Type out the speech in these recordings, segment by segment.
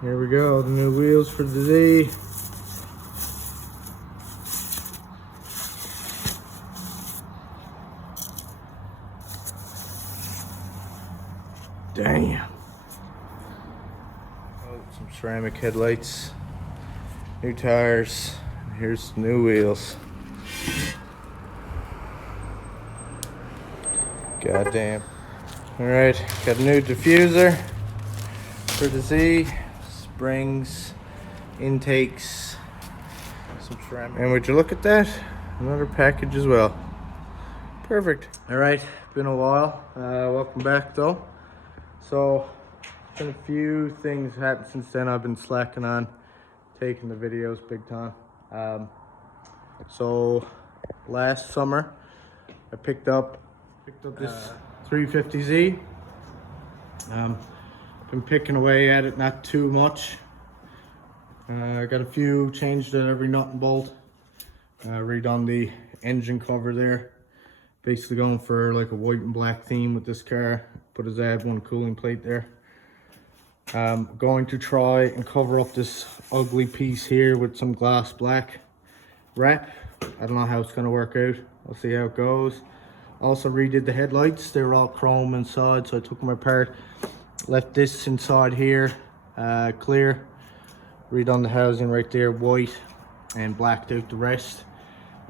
here we go, the new wheels for the Z. Damn. Oh, some ceramic headlights, new tires, here's the new wheels. Goddamn. Alright, got a new diffuser for the Z, springs, intakes, some ceramic. And would you look at that? Another package as well. Perfect. Alright, been a while. Welcome back though. So, been a few things happened since then. I've been slacking on taking the videos big time. So, last summer, I picked up this 350Z. Been picking away at it, not too much. I got a few, changed at every nut and bolt. Redone the engine cover there. Basically going for like a white and black theme with this car. Put a ZAD1 cooling plate there. Going to try and cover up this ugly piece here with some gloss black wrap. I don't know how it's going to work out. I'll see how it goes. Also redid the headlights. They were all chrome inside, so I took them apart. Left this inside here clear. Redone the housing right there white and blacked out the rest.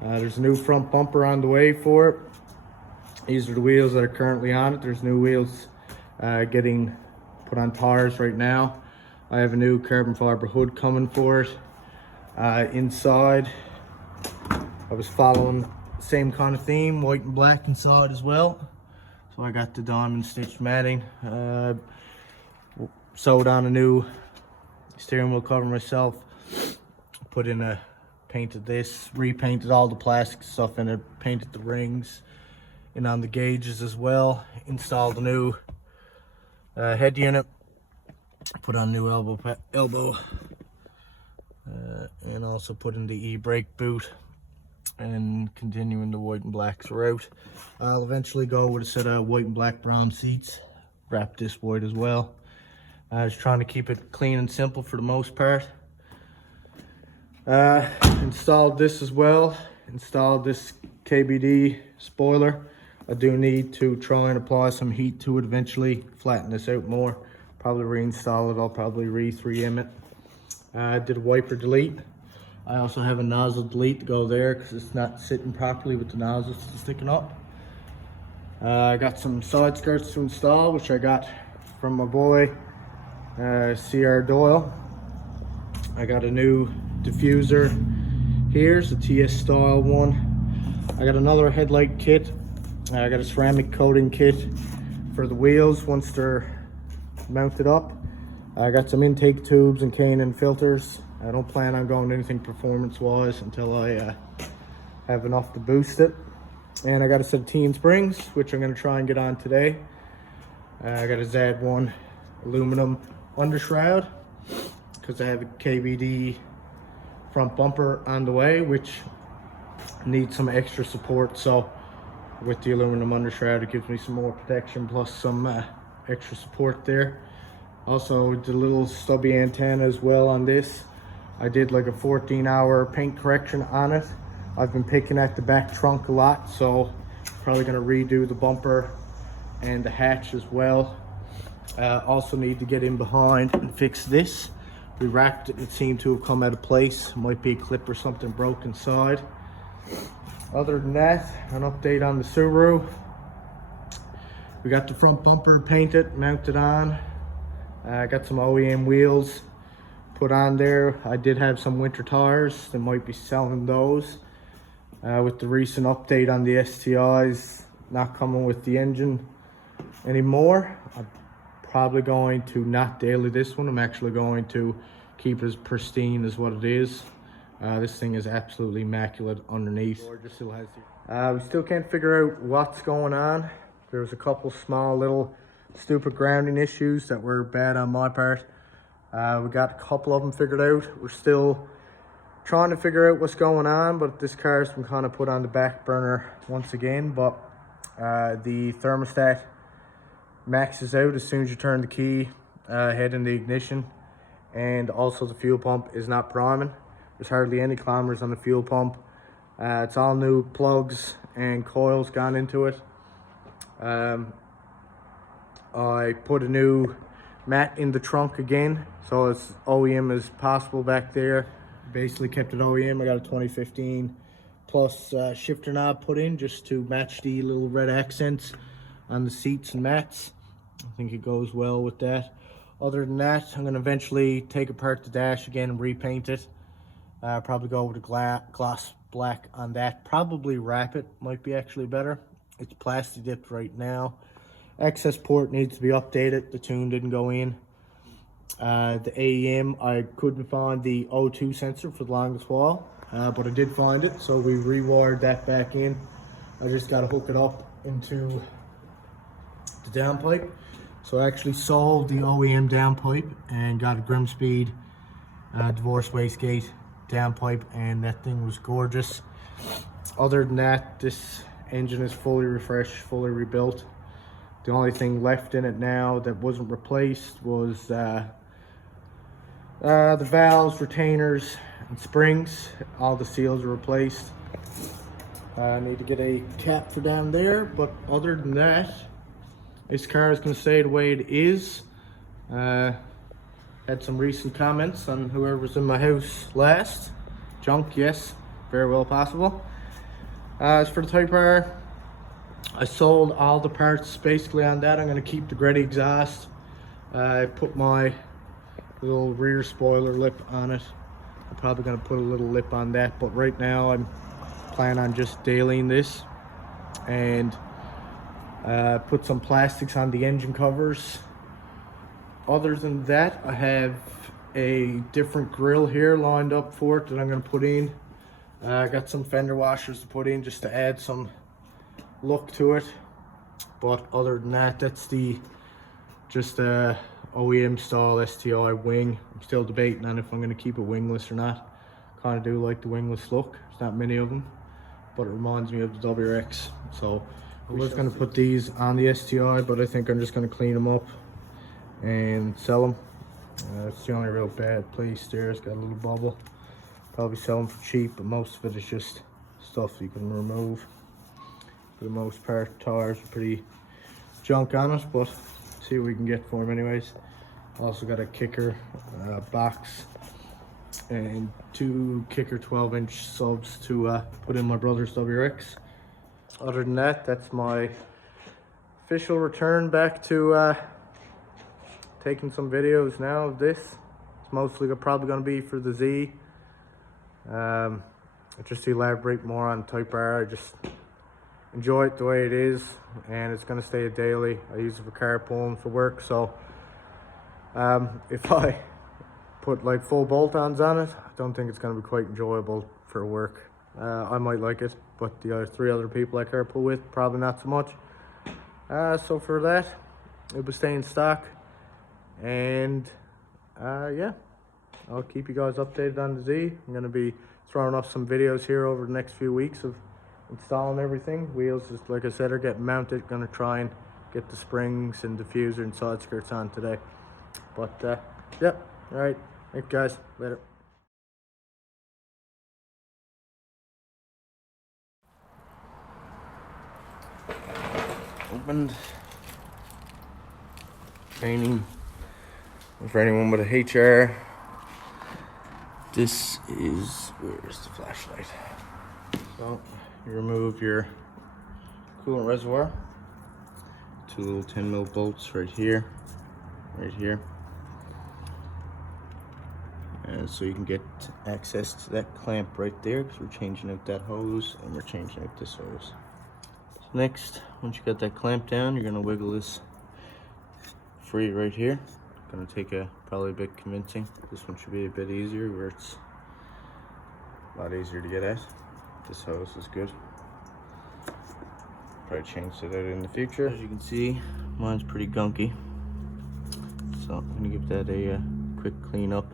There's a new front bumper on the way for it. These are the wheels that are currently on it. There's new wheels getting put on tires right now. I have a new carbon fiber hood coming for it. Inside, I was following the same kind of theme, white and black inside as well. So I got the diamond stitched matting. Sewed on a new steering wheel cover myself. Put in a, painted this, repainted all the plastic stuff in it, painted the rings and on the gauges as well. Installed a new head unit. Put on new elbow. And also put in the e-brake boot. And continuing the white and black throughout. I'll eventually go with a set of white and black brown seats. Wrap this white as well. I was trying to keep it clean and simple for the most part. Installed this as well. Installed this KBD spoiler. I do need to try and apply some heat to it eventually, flatten this out more. Probably reinstall it, I'll probably re-3M it. I did a wiper delete. I also have a nozzle delete to go there because it's not sitting properly with the nozzles sticking up. I got some side skirts to install, which I got from my boy CR Doyle. I got a new diffuser here, it's a TS style one. I got another headlight kit. I got a ceramic coating kit for the wheels once they're mounted up. I got some intake tubes and K&N filters. I don't plan on going anything performance wise until I have enough to boost it. And I got a set of teen springs, which I'm going to try and get on today. I got a ZAD1 aluminum undershroud because I have a KBD front bumper on the way, which needs some extra support. So with the aluminum undershroud, it gives me some more protection plus some extra support there. Also did a little stubby antenna as well on this. I did like a 14-hour paint correction on it. I've been picking at the back trunk a lot, so probably gonna redo the bumper and the hatch as well. Also need to get in behind and fix this. We racked it and it seemed to have come out of place. Might be a clip or something broke inside. Other than that, an update on the Subaru. We got the front bumper painted, mounted on. I got some OEM wheels put on there. I did have some winter tires. They might be selling those. With the recent update on the STIs not coming with the engine anymore, I'm probably going to not daily this one. I'm actually going to keep it as pristine as what it is. This thing is absolutely immaculate underneath. We still can't figure out what's going on. There was a couple small little stupid grounding issues that were bad on my part. We got a couple of them figured out. We're still trying to figure out what's going on, but this car's been kind of put on the back burner once again. But the thermostat maxes out as soon as you turn the key head in the ignition, and also the fuel pump is not priming. There's hardly any kilometers on the fuel pump. It's all new plugs and coils gone into it. I put a new mat in the trunk again, so it's OEM as possible back there. Basically kept it OEM. I got a 2015 plus shifter knob put in just to match the little red accents on the seats and mats. I think it goes well with that. Other than that, I'm going to eventually take apart the dash again and repaint it. Probably go with a gloss black on that. Probably wrap it, might be actually better. It's plastic dipped right now. Access port needs to be updated. The tune didn't go in. The AEM, I couldn't find the O2 sensor for the longest while, but I did find it, so we rewired that back in. I just got to hook it up into the downpipe. So I actually solved the OEM downpipe and got a Grimspeed divorce wastegate downpipe, and that thing was gorgeous. Other than that, this engine is fully refreshed, fully rebuilt. The only thing left in it now that wasn't replaced was the valves, retainers, and springs. All the seals are replaced. I need to get a cap for down there, but other than that, this car is going to stay the way it is. Had some recent comments on whoever was in my house last. Junk, yes, very well possible. As for the Type R, I sold all the parts basically on that. I'm going to keep the Gretty exhaust. I put my little rear spoiler lip on it. I'm probably going to put a little lip on that, but right now I'm planning on just dailying this and put some plastics on the engine covers. Other than that, I have a different grill here lined up for it that I'm going to put in. I got some fender washers to put in just to add some look to it, but other than that, that's the just OEM style STI wing. I'm still debating on if I'm going to keep it wingless or not. Kind of do like the wingless look. There's not many of them, but it reminds me of the WRX. So I was going to put these on the STI, but I think I'm just going to clean them up and sell them. It's the only real bad place there. It's got a little bubble. Probably sell them for cheap, but most of it is just stuff you can remove. For the most part, tires are pretty junk on it, but see what we can get for them anyways. Also got a kicker box and two kicker 12-inch subs to put in my brother's WRX. Other than that, that's my official return back to taking some videos now of this. It's mostly probably going to be for the Z. Just to elaborate more on Type R, I just enjoy it the way it is, and it's going to stay a daily. I use it for carpooling for work, so if I put like full bolt-ons on it, I don't think it's going to be quite enjoyable for work. I might like it, but the other 3 other people I carpool with, probably not so much. So for that, it will stay in stock, and yeah, I'll keep you guys updated on the Z. I'm going to be throwing up some videos here over the next few weeks of installing everything. Wheels, just like I said, are getting mounted. Going to try and get the springs and diffuser and side skirts on today. But yeah, all right, thanks guys, later. Opened. Training for anyone with a HR. This is, where's the flashlight? So you remove your coolant reservoir. 2 little 10mm bolts right here, and so you can get access to that clamp right there, because we're changing out that hose and we're changing out this hose. So next, once you got that clamp down, you're gonna wiggle this free right here. Gonna take probably a bit convincing. This one should be a bit easier, where it's a lot easier to get at. This hose is good. Probably change it out in the future. As you can see, mine's pretty gunky, so I'm gonna give that a quick clean up.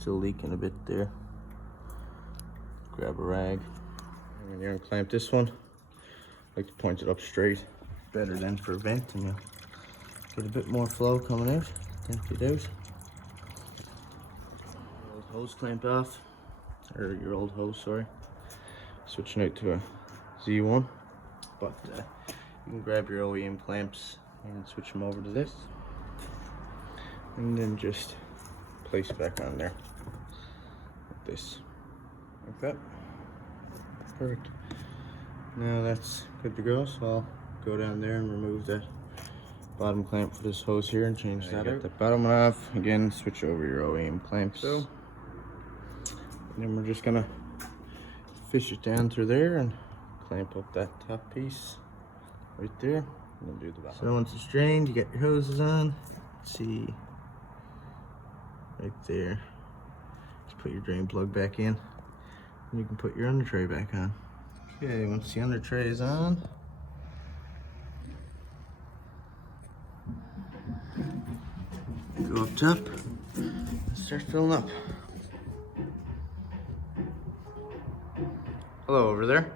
Still leaking a bit there. Grab a rag. And when you're gonna clamp this one, I like to point it up straight. Better than for venting, you get a bit more flow coming out. Empty those. Old hose clamped off, or your old hose, sorry. Switching out to a Z1, but you can grab your OEM clamps and switch them over to this, and then just place it back on there, like this, like that. Perfect. Now that's good to go, so I'll go down there and remove the bottom clamp for this hose here and change that out. The bottom one off, again, switch over your OEM clamps. So, and then we're just gonna fish it down through there and clamp up that top piece right there, and then do the bottom. So once it's drained, you get your hoses on. Let's see, right there. Just put your drain plug back in, and you can put your under tray back on. Okay, once the under tray is on, go up top and start filling up. Hello over there.